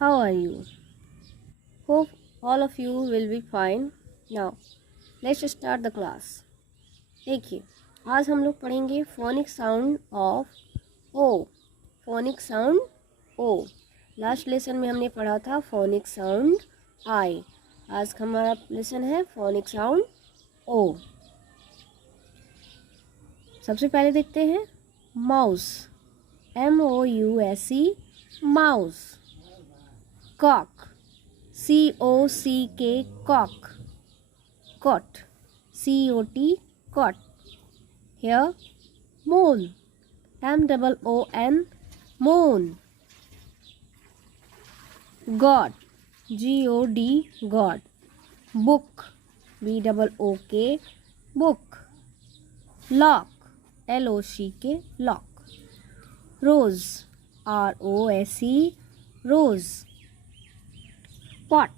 How are you? Hope all of you will be fine. Now, let's start the class. देखिए, आज हम लोग पढ़ेंगे phonic sound of O. Phonic sound O. Last lesson में हमने पढ़ा था फोनिक साउंड आई. आज हमारा लेसन है फोनिक साउंड ओ. सबसे पहले देखते हैं mouse. MOUSE mouse. Cock. COCK cock. Cot. COT cot. Here moon. MOON moon. God. GOD God. Book. BOOK book. Lock. LOCK lock. Rose. ROSE rose. Pot.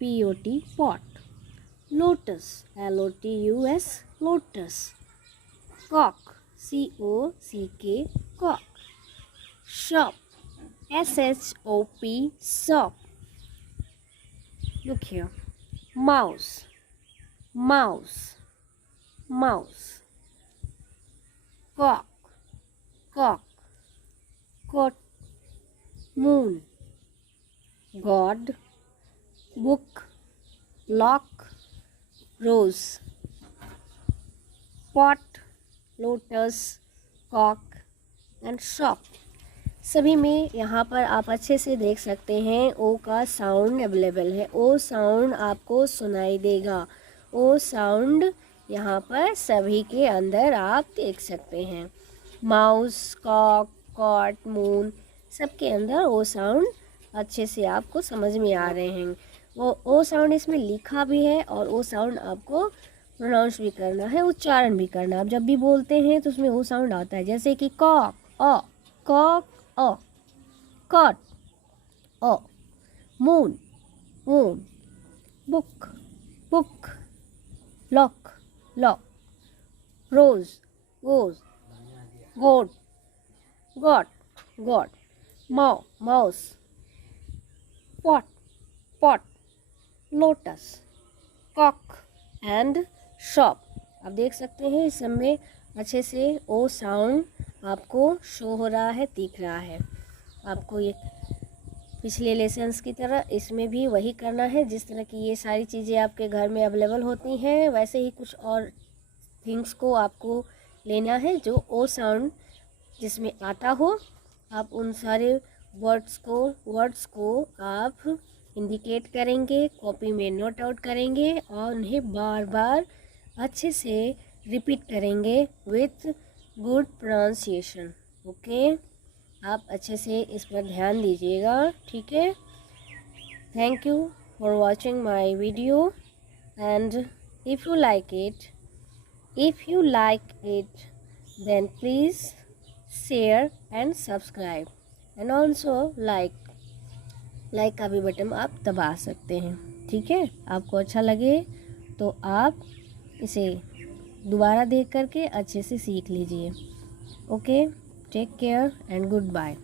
POT pot. Lotus. LOTUS lotus. Cock. COCK cock. Shop. SHOP shop. Look here. Mouse. Mouse. Mouse. Cock. Cock. Coat. Moon. God. Book. Lock. Rose. Pot. Lotus. Cock and shop. सभी में यहाँ पर आप अच्छे से देख सकते हैं ओ का साउंड अवेलेबल है. ओ साउंड आपको सुनाई देगा. ओ साउंड यहाँ पर सभी के अंदर आप देख सकते हैं. माउस, कॉक, कॉट, मून सबके अंदर ओ साउंड अच्छे से आपको समझ में आ रहे हैं. वो ओ साउंड इसमें लिखा भी है और ओ साउंड आपको प्रोनाउंस भी करना है, उच्चारण भी करना. आप जब भी बोलते हैं तो उसमें ओ साउंड आता है. जैसे कि कॉक अ, कॉक अ, कॉट अ, moon moon, book book, lock lock, rose rose, goat got got, mouse, pot pot, lotus, cock and shop. आप देख सकते हैं इस सब में अच्छे से ओ साउंड आपको शो हो रहा है, दिख रहा है. आपको ये पिछले लेसन्स की तरह इसमें भी वही करना है. जिस तरह की ये सारी चीज़ें आपके घर में अवेलेबल होती हैं वैसे ही कुछ और थिंग्स को आपको लेना है जो ओ साउंड जिसमें आता हो. आप उन सारे वर्ड्स को आप इंडिकेट करेंगे, कॉपी में नोट आउट करेंगे और उन्हें बार बार अच्छे से रिपीट करेंगे विथ गुड प्रोनाउंसिएशन. ओके, आप अच्छे से इस पर ध्यान दीजिएगा. ठीक है. Thank you for watching my video and if you like it then please share and subscribe and also like का भी बटन आप दबा सकते हैं. ठीक है. आपको अच्छा लगे तो आप इसे दोबारा देख करके अच्छे से सीख लीजिए. Okay, take care and good bye.